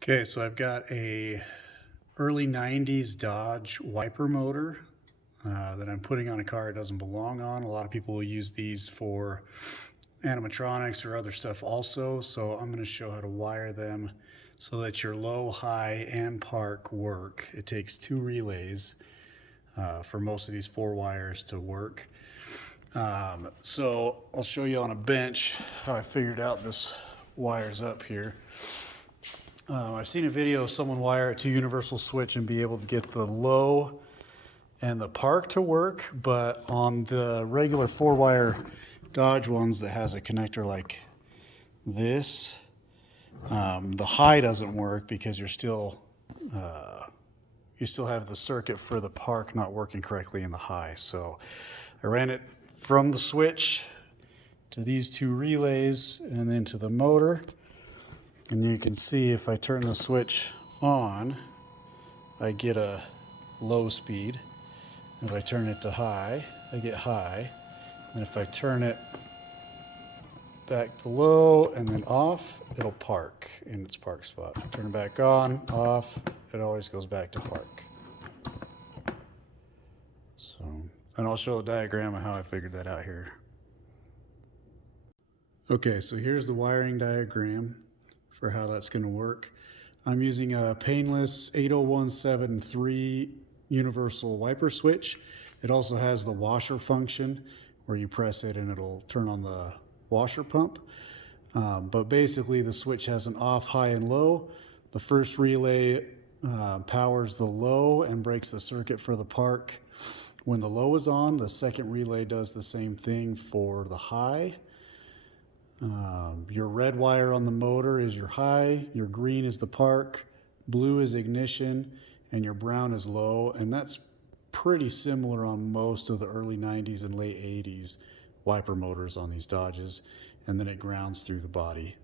Okay, so I've got a early 90s Dodge wiper motor that I'm putting on a car it doesn't belong on. A lot of people will use these for animatronics or other stuff also. So I'm going to show how to wire them so that your low, high, and park work. It takes two relays for most of these four wires to work. So I'll show you on a bench how I figured out this wires up here. I've seen a video of someone wire it to universal switch and be able to get the low and the park to work, but on the regular 4-wire Dodge ones that has a connector like this, the high doesn't work because you still have the circuit for the park not working correctly in the high. So I ran it from the switch to these two relays and then to the motor. And you can see if I turn the switch on, I get a low speed. If I turn it to high, I get high. And if I turn it back to low and then off, it'll park in its park spot. Turn it back on, off, it always goes back to park. So, and I'll show the diagram of how I figured that out here. Okay, so here's the wiring diagram for how that's going to work. I'm using a painless 80173 universal wiper switch. It also has the washer function where you press it and it'll turn on the washer pump. But basically the switch has an off, high, and low. The first relay powers the low and breaks the circuit for the park. When the low is on, the second relay does the same thing for the high. Your red wire on the motor is your high, your green is the park, blue is ignition, and your brown is low. And that's pretty similar on most of the early 90s and late 80s wiper motors on these Dodges. And then it grounds through the body.